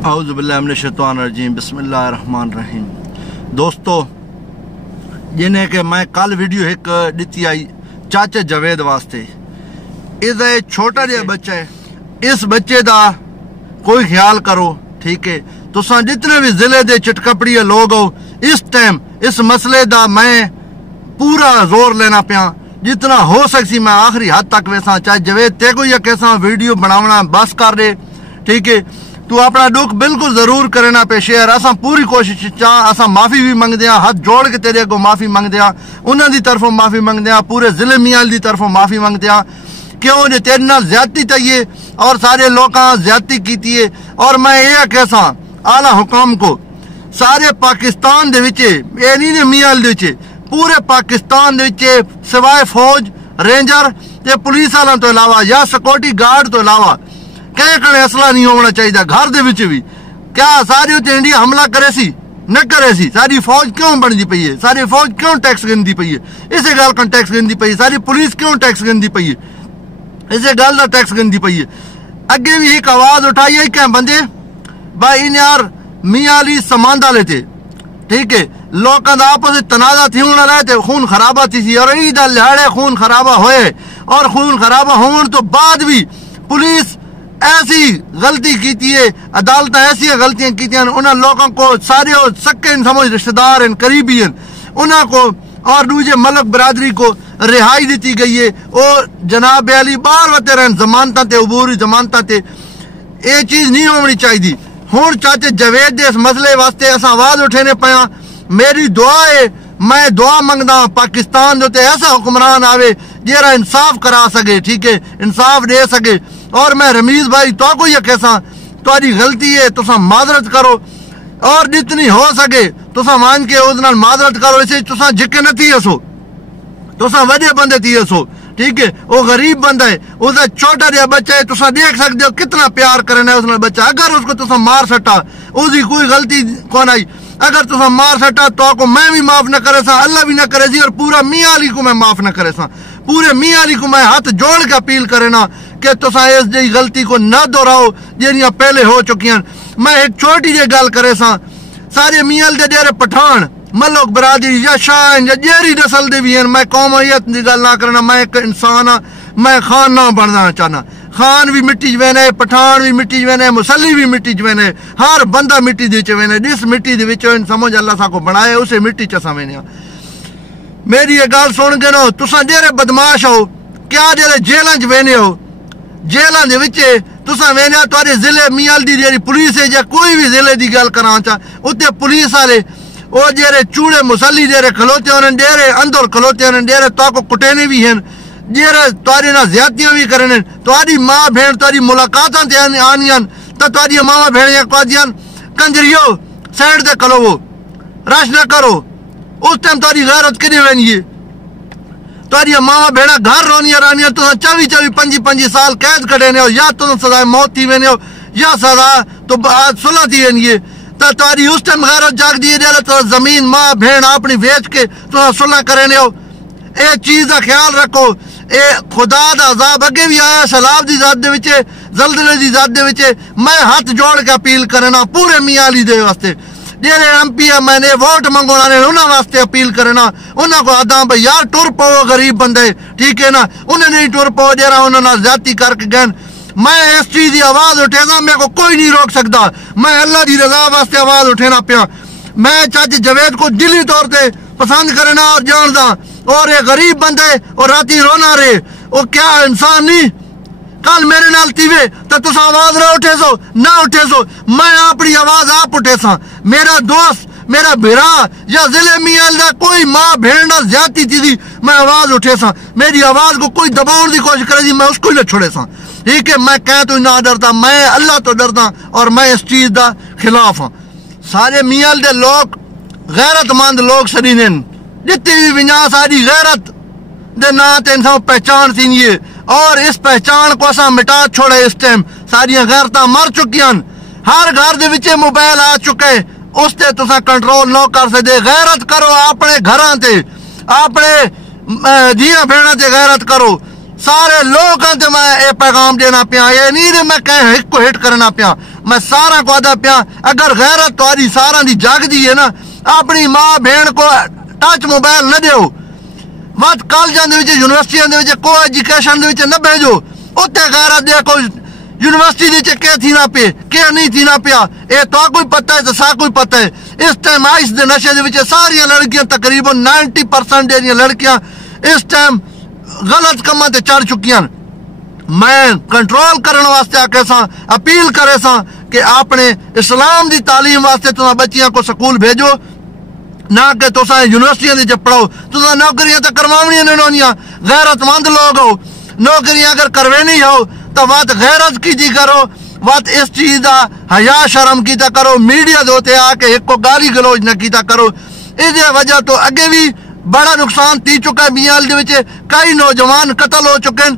اعوذ باللہ من الشیطان الرجیم بسم اللہ الرحمن الرحیم دوستو جنہیں کہ میں کل ویڈیو ایک دیتی آئی چاچے جوید واسطے اس چھوٹا جہا بچہ ہے اس بچے دا کوئی خیال کرو ٹھیک ہے تو جتنے بھی ضلع دے چٹکپڑی لوگ ہو اس ٹائم اس مسئلے دا میں پورا زور لینا پیا جتنا ہو سکسی میں آخری حد تک ویسا چاہے جوید تے کو یا کیسا ویڈیو بناونا بس کر دے ٹھیک ہے تو اپنا دکھ بالکل ضرور کرنا پہ شیئر اساں پوری کوشش چاہ اساں معافی بھی منگ دیاں ہاتھ جوڑ کے تیرے کو معافی منگ دیاں انہاں دی طرفوں معافی منگ دیاں پورے ضلع میال دی طرفوں معافی منگ دیاں کیوں جو تیرے نال زیادتی تائیے اور سارے لوکاں زیادتی کیتی ہے اور میں یہ کیسا اعلیٰ حکام کو سارے پاکستان دے وچے اے نہیں میال دے وچے پورے پاکستان دے وچے سوائے فوج رینجر تے پولیس والوں تو علاوہ یا سیکورٹی گارڈ تو علاوہ کہے اصلہ نہیں ہونا چاہیے گھر دے وچ بھی کیا ساری اتنے انڈیا حملہ کرے سی نہ کرے سی ساری فوج کیوں بنتی پئی ہے ساری فوج کیوں ٹیکس گندی پئی ہے اسے گل کا ٹیکس گندی پئی ہے ساری پولیس کیوں ٹیکس گندی پئی ہے اسے گل کا ٹیکس گندی پئی ہے اگے بھی ایک آواز اٹھائی ہے کہ بندے بھائی ان یار میاں علی سماندہ لیتے ٹھیک ہے لوگوں کا آپس تنازع تھی ہونا رہے تھے خون خرابہ تھی سی اور عید لہڑے خون خرابہ ہوئے اور خون خرابہ ہون تو بعد بھی پولیس ایسی غلطی کیتی ہے عدالت ایسی غلطیاں کیتی ہیں انہاں لوگوں کو سارے سکے سمجھ رشتہ دار ہیں قریبی ہیں انہاں کو اور دوسرے ملک برادری کو رہائی دیتی گئی ہے اور جناب علی بار وتے رہن ضمانتاں تے عبوری ضمانتاں تے یہ چیز نہیں ہونی چاہیے ہن چاچے جوید دے اس مسئلے واسطے اساں آواز اٹھانے پیا میری دعا ہے میں دعا منگدا پاکستان دے ایسا حکمران آوے جیرا انصاف کرا سکے ٹھیک ہے انصاف دے سکے اور میں رمیز بھائی تو کو یہ کیسا تاری غلطی ہے تو معذرت کرو اور جتنی ہو سکے تو مان کے اس نال معذرت کرو اسے تو جھکے نہ تھی سو تو وڈے بندے تھی سو ٹھیک ہے وہ غریب بندہ ہے اسے چھوٹا جہا بچہ ہے تو دیکھ سکتے ہو کتنا پیار کرنا ہے اس نال بچہ اگر اس کو تو مار سٹا اس کی کوئی غلطی کون آئی اگر تو مار سٹا تو کو میں بھی معاف نہ کرے سا اللہ بھی نہ کرے سی اور پورا میاں علی کو میں معاف نہ کرے سا پورے میاں علی کو میں ہاتھ جوڑ کے اپیل کرے نا کہ تسا اس جی غلطی کو نہ دہراؤ جہاں پہلے ہو چکی ہیں میں ایک چھوٹی جی گل کرے سا سارے میال دے ڈیرے پٹھان ملک برادری یا شاہن یا جیری نسل دے بھی ہیں میں قومیت کی گل نہ کرنا میں ایک انسان ہاں میں خان نہ بننا چاہنا خان بھی مٹی چوینے پٹھان بھی مٹی چوینے مسلی بھی مٹی چوینے ہر بندہ مٹی دے چوینے جس مٹی دے وچوں سمجھ اللہ سا کو بنائے اسے مٹی چسا وینے میری یہ گل سن کے نو تساں جیرے بدماش ہو کیا جیرے جیلاں چ وینے ہو جیلاں دے وچے تساں وینے تواڈے ضلع میال دی جیڑی پولیس ہے یا کوئی بھی ضلع دی گل کراں چا اوتے پولیس والے او جیرے چوڑے مسلی جیرے کھلوتے ہونے ڈیرے اندر کھلوتے ہونے ڈیرے تو کو کٹینے بھی ہیں جیرے تواڈے نال زیادتیاں بھی کرنے تواڈی ماں بہن تواڈی ملاقاتاں تے آنیاں تے تواڈی ماں بہنیاں کہدیاں کنجریو سائڈ تے کھلو رش نہ کرو اس ٹائم تاری غیرت کدی وینی ہے تاری ماں بہنا گھر رونیاں رانیاں تو 24-25 سال قید کٹے ہو یا تو سزا موت تھی وینے ہو یا سزا تو صلح تھی وینی ہے تو تاری اس ٹائم غیرت جاگ دیے جائے تو زمین ماں بہن اپنی ویچ کے تو صلح کرنے ہو اے چیز کا خیال رکھو اے خدا دا عذاب اگے بھی آیا سیلاب دی ذات دے وچے زلزلے دی ذات دے وچے میں ہاتھ جوڑ کے اپیل کرنا پورے میاں علی دے واسطے جیرے ایم پی ہے میں نے ووٹ منگونا نے انہاں واسطے اپیل کرنا انہاں کو آدھا بھئی یار ٹر پو غریب بندے ٹھیک ہے نا انہیں نہیں ٹر پو جیرا انہوں نے زیادتی کر کے گئن میں اس چیز دی آواز اٹھینا میں کو کوئی نہیں روک سکتا میں اللہ دی رضا واسطے آواز اٹھینا پیا میں چاچے جوید کو دلی طور تے پسند کرنا اور جاندا اور یہ غریب بندے اور راتی رونا رہے وہ کیا انسان نہیں کل میرے نال تیوے تو تسا آواز نہ اٹھے سو نہ اٹھے سو میں اپنی آواز آپ اٹھے سا میرا دوست میرا بھرا یا ضلع میال دا کوئی ماں بہن نال زیادتی تھی میں آواز اٹھے سا میری آواز کو کوئی دباؤن دی کوشش کرے میں اس کو ہی نہ چھوڑے سا ٹھیک ہے میں کہہ تو نہ ڈرتا میں اللہ تو ڈرتا اور میں اس چیز دا خلاف ہاں سارے میال دے لوگ غیرت مند لوگ سنینن جتنی بھی ونجا ساری غیرت دے نا تے انسان پہچان سینیے اور اس پہچان کو اساں مٹا چھوڑے اس ٹائم ساری غیرتاں مر چکیاں ہر گھر دے وچے موبائل آ چکے اس تے تساں کنٹرول نہ کر سکدے غیرت کرو اپنے گھراں تے اپنے جیاں بہناں تے غیرت کرو سارے لوگاں تے میں اے پیغام دینا پیا یہ نہیں میں کہیں ایک کو ہٹ کرنا پیا میں سارا کو آدھا پیا اگر غیرت تاری سارا دی جاگ دی ہے نا اپنی ماں بہن کو ٹچ موبائل نہ دیو وقت کالجاں دے وچ یونیورسٹیاں دے وچ کو ایجوکیشن دے وچ نہ بھیجو اوتے غیرت دے کو یونیورسٹی دے چ کیا تھی نہ پے کیا نہیں تھی نہ پیا اے تو کوئی پتہ ہے تو سا کوئی پتہ ہے اس ٹائم آئس دے نشے دے وچ ساری لڑکیاں تقریباً 90% دے لڑکیاں اس ٹائم غلط کماں تے چڑھ چکیاں میں کنٹرول کرنے واسطے آکے ساں اپیل کرے ساں کہ اپنے اسلام دی تعلیم واسطے تساں بچیاں کو سکول بھیجو نہ کہ تساں یونیورسٹیاں دے پڑھاؤ تساں نوکریاں تے کروانیاں نہیں غیرت مند لوگ ہو نوکریاں اگر کروینی ہو تو وات غیرت کی جی کرو وات اس چیز دا حیا شرم کیتا کرو میڈیا دوتے آ کے ایک کو گالی گلوچ نہ کیتا کرو اس وجہ تو اگے بھی بڑا نقصان تھی چکا ہے میال دے وچ کئی نوجوان قتل ہو چکے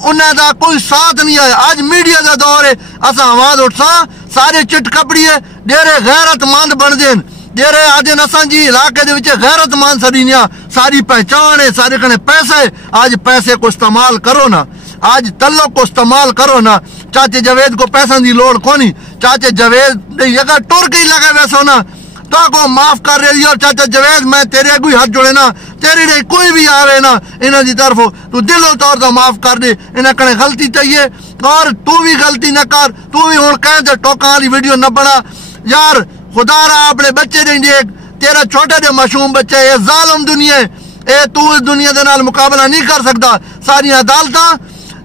انہاں دا کوئی ساتھ نہیں ہے آج میڈیا دا دور ہے اساں آواز اٹھساں سارے چٹ کپڑی ہے ڈیرے غیرت مند بن دین ڈیرے آدھے اساں جی علاقے دے وچ غیرت مند سڑینیا ساری پہچان ہے سارے کنے پیسے آج پیسے کو استعمال کرو نا آج تعلق کو استعمال کرو نا چاچے جوید کو پیسوں دی لوڑ کونی چاچے جوید اگر ٹر کے ہی لگے ویسو نا تو کو معاف کر رہی اور چاچا جوید میں تیرے اگوی ہاتھ جوڑے نا تیرے لئے کوئی بھی آوے نا انہاں دی طرف تو دل و طور تو معاف کر دے انہاں کنے غلطی چاہیے اور تو بھی غلطی نہ کر تو بھی ہون کہیں دے ٹوکاں والی ویڈیو نہ بنا یار خدا رہا اپنے بچے دیں دیکھ تیرا چھوٹے دے معصوم بچے یہ ظالم دنیا اے تو اس دنیا دے نال مقابلہ نہیں کر سکتا ساری عدالتاں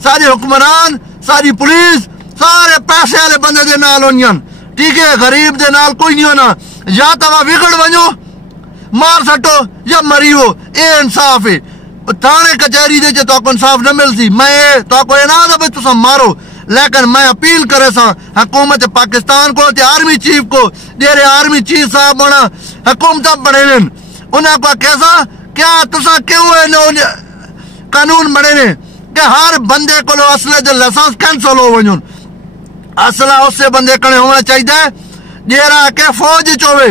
ساری حکمران ساری پولیس سارے پیسے والے بندے دے نال ہونیاں ٹھیک ہے غریب دے نال کوئی نہیں ہونا یا تو بگڑ ونجو مار سٹو یا مریو اے انصاف ہے تھانے کچہری دے تو انصاف نہ ملتی میں تو کو نہ دے تساں مارو لیکن میں اپیل کرے سا حکومت پاکستان کو تے آرمی چیف کو دیرے آرمی چیف صاحب بنا حکومت بڑے نے انہاں کو کیسا کیا تساں کیوں ہے قانون بڑے نے کہ ہر بندے کو لو اسلحے دے لائسنس کینسل ہو ونجن اسلحہ اس سے بندے کنے ہونا چاہیے ڈیرا کہ فوج چوے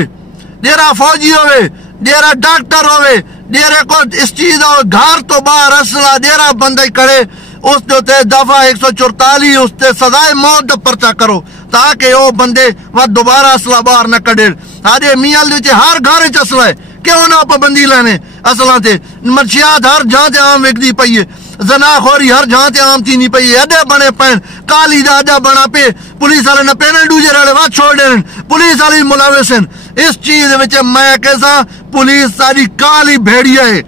ڈیرا فوجی ہوئے ڈیرا ڈاکٹر ہوئے ڈیرے کو اس چیز ہو گھر تو باہر اسلحہ ڈیرا بندے کرے اس تے دفعہ 144 اس تے سزائے موت دا پرچہ کرو تاکہ وہ بندے وہ دوبارہ اسلحہ باہر نہ کڈے آدھے میال دے ہر گھر چ اسلحہ ہے کیوں نہ پابندی لینے اسلحہ تے منشیات ہر جہاں تے عام وکدی پئی ہے زنا خوری ہر جہاں تے عام تھی نہیں پئی اڈے بنے پین کالی دا اڈا بنا پہ پولیس والے نہ پینے ڈوجے والے وہاں چھوڑ دین پولیس والی ملوثن اس چیز وچ میں کیسا پولیس ساری کالی بھیڑیا ہے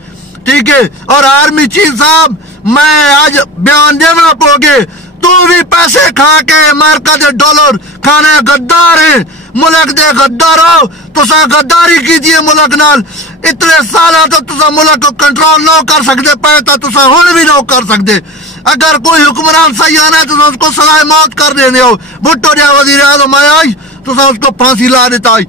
ٹھیک ہے اور آرمی چیف صاحب میں آج بیان دینا پوگے تو بھی پیسے کھا کے امریکہ دے ڈالر کھانے غدار ہیں ملک دے غدار ہو تسا غداری کی دیئے ملک نال اتنے سالہ تو تسا ملک کو کنٹرول نہ کر سکتے پیتا تسا ہون بھی نہ کر سکتے اگر کوئی حکمران صحیح آنا ہے تو اس کو سزائے موت کر دینے ہو بھٹو دیا وزیر اعظم آئی تو اس کو پھانسی لا دیتا آئی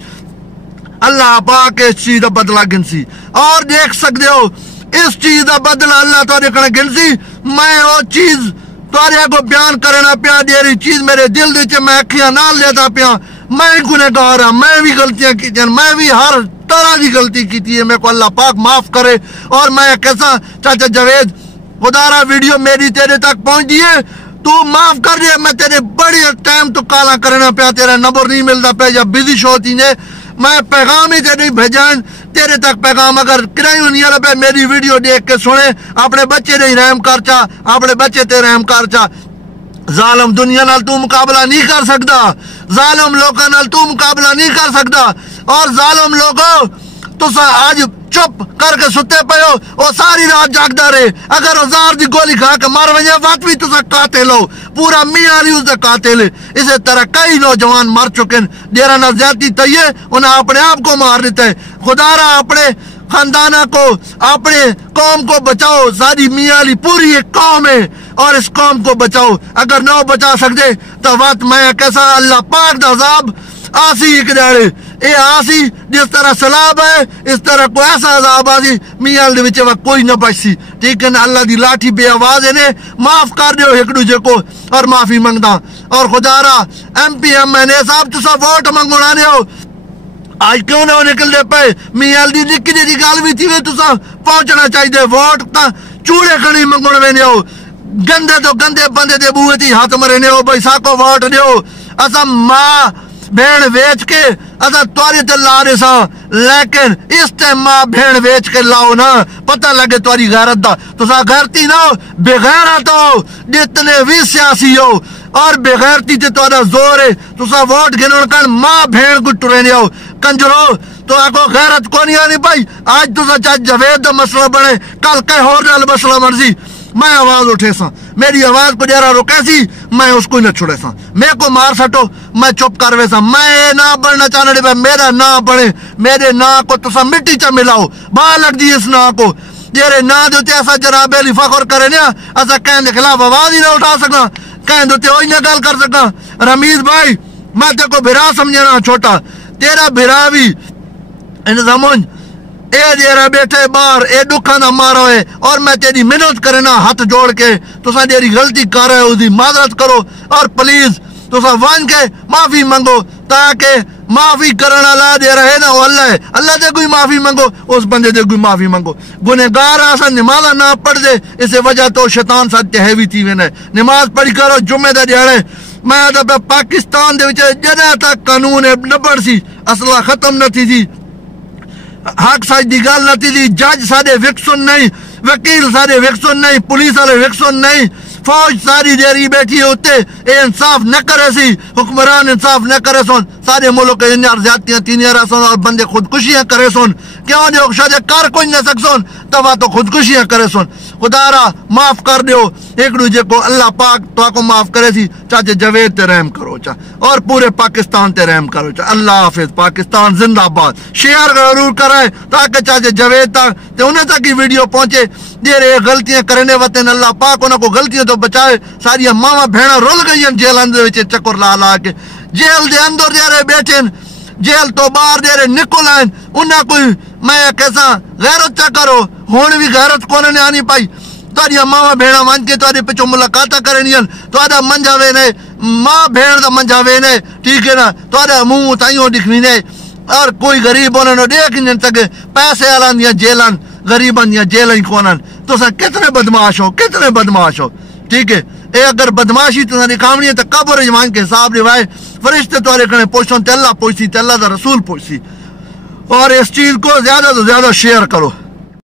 اللہ پاک اس چیز کا بدلہ گنسی اور دیکھ سکتے ہو اس چیز کا بدلہ اللہ تو دیکھنا گنسی میں وہ چیز تارے کو بیان کرنا پیا دیری چیز میرے دل دے میں اکھیاں نال لیتا پیا میں گنہگار ہوں میں بھی غلطیاں کی تھی میں بھی ہر طرح کی غلطی کی تھی میرے کو اللہ پاک معاف کرے اور میں کیسا چاچا جوید خدا را ویڈیو میری تیرے تک پہنچ دیئے تو معاف کر دے میں تیرے بڑی ٹائم تو کالا کرنا پیا تیرا نمبر نہیں ملتا پیا یا بزی شو تھی نے میں پیغام ہی تیرے بھیجائیں تیرے تک پیغام اگر کرائی نہیں آلہ پہ میری ویڈیو دیکھ کے سنے اپنے بچے نہیں رحم کر چا اپنے بچے تے رحم کر چا ظالم دنیا نال تو مقابلہ نہیں کر سکتا ظالم لوگوں نال تو مقابلہ نہیں کر سکتا اور ظالم لوگوں تو آج چپ کر کے ستے پہ ہو وہ ساری رات جاگتا رہے اگر ہزار دی گولی کھا کے مار وجہ وقت بھی تو قاتل ہو پورا میاں علی اس قاتل ہے اسی طرح کئی نوجوان مر چکے ہیں دیرہ نہ زیادتی تیئے انہیں اپنے آپ کو مار دیتا ہے خدا را اپنے خاندانہ کو اپنے قوم کو بچاؤ ساری میاں علی پوری ایک قوم ہے اور اس قوم کو بچاؤ اگر نہ بچا سکتے تو وقت میں کیسا اللہ پاک دا عذاب آسی ایک دیڑے اے آسی جس طرح سلاب ہے اس طرح کوئی ایسا عذاب آسی میاں دے وچے وقت کوئی نہ بچ سی ٹھیک ہے نا اللہ دی لاٹھی بے آواز ہے معاف کر دیو ایک دوجے کو اور معافی منگتا اور خدا را ایم پی ایم این اے صاحب تو سب ووٹ منگوڑانے ہو آج کیوں نہ نکل دے پے میاں دی نکی دی گال بھی تھی تو سب پہنچنا چاہیے ووٹ تا چوڑے کھڑی منگوڑ وینے ہو گندے تو گندے بندے دے بوئے تھی ہاتھ مرے نے ہو بھائی ساکو ووٹ دیو اسا ماں بھیڑ ویچ کے اسا تواری تے لا رہے سا لیکن اس ٹائم ماں بھیڑ ویچ کے لاؤ نا پتہ لگے تواری غیرت دا تو سا غیرتی نہ ہو بے غیرت ہو جتنے بھی سیاسی ہو اور بے غیرتی تے توارا زور ہے تو سا ووٹ گنون کن ماں بھیڑ کو ٹرین ہو کنجرو تو آکو غیرت کو نہیں آنی پائی آج تو سا چاہ جوید دا مسئلہ بنے کل کئی ہور نال مسئلہ مرضی میں آواز اٹھے سا میری آواز کو جارا روکے سی میں اس کو نہ چھوڑے سا میں کو مار سٹو میں چپ کروے سا میں نہ بڑھنا چاہنے دے میرا نا بڑھے میرے نا کو تو سا مٹی چا ملاؤ باہر لگ دی اس نا کو جیرے نا دیتے ایسا جناب علی فخر کرے نیا ایسا کہیں دے خلاف آواز ہی نہ اٹھا سکنا کہیں دیتے ہوئی نہ گل کر سکنا رمیز بھائی میں تے کو بھرا سمجھنا چھوٹا تیرا بھرا بھی ان سمجھ اے دیرا بیٹھے بار اے دکھا نہ مارو ہے اور میں تیری منت کرنا ہاتھ جوڑ کے تو سا دیری غلطی کر رہے ہو دی معذرت کرو اور پلیز تو سا وان کے معافی منگو تاکہ معافی کرنا لا دے رہے نا وہ اللہ ہے اللہ دے کوئی معافی منگو اس بندے دے کوئی معافی منگو گنہگار آسا نمازہ نہ پڑھ دے اسے وجہ تو شیطان ساتھ تہوی تھی وینے نماز پڑھی کرو جمعہ دے دیڑے میں آدھا پاکستان دے وچے جنہ تک قانون نہ پڑھ سی اصلہ ختم نہ تھی حق ساج دی گل نہ تھی جج سارے وکسن نہیں وکیل سارے وکسن نہیں پولیس والے وکسن نہیں فوج ساری دیری بیٹھی ہوتے اے انصاف نہ کرے سی حکمران انصاف نہ کرے سن سارے ملک کے انیار زیادتیاں تینیاں سن اور بندے خودکشیاں کرے سن کیوں جو شاید کار کوئی نہ سک سن توا تو خودکشیاں کرے سن خدا را معاف کر دیو ایک دوجے کو اللہ پاک تو کو معاف کرے سی چاچے جوید تے رحم کرو چا اور پورے پاکستان تے رحم کرو چا اللہ حافظ پاکستان زندہ آباد شیئر ضرور کرائے تاکہ چاچے جوید تک تے انہیں تک ہی ویڈیو پہنچے جیرے غلطیاں کرنے وطن اللہ پاک انہوں کو غلطیاں تو بچائے ساری ماما بھیڑا رول گئی جیل اندر وچے چکر لا لا کے جیل دے اندر جیرے بیٹھن جیل تو باہر جیرے نکل آئیں انہاں کوئی میں کیسا غیرت چا کرو ہون بھی غیرت کونے نے آنی پائی تاری ماما بھیڑا مان کے تاری پچھو ملاقاتہ کرنیاں تو آدھا منجاوے نے ماں بھیڑ دا منجاوے نے ٹھیک ہے نا تو آدھا منہ تائیوں دکھنی نے اور کوئی غریب ہونے نو دیکھ نہیں سکے پیسے آلان دیا جیلان غریبان دیا جیلان کونان تو سا کتنے بدماش ہو ٹھیک ہے اے اگر بدماشی تو سا نکامنی ہے تو قبر جمان کے حساب روائے فرشتے تو آرے کنے پوچھتوں تے اللہ پوچھتی تے اللہ دا رسول پوچھتی اور اس چیز کو زیادہ تو زیادہ شیئر کرو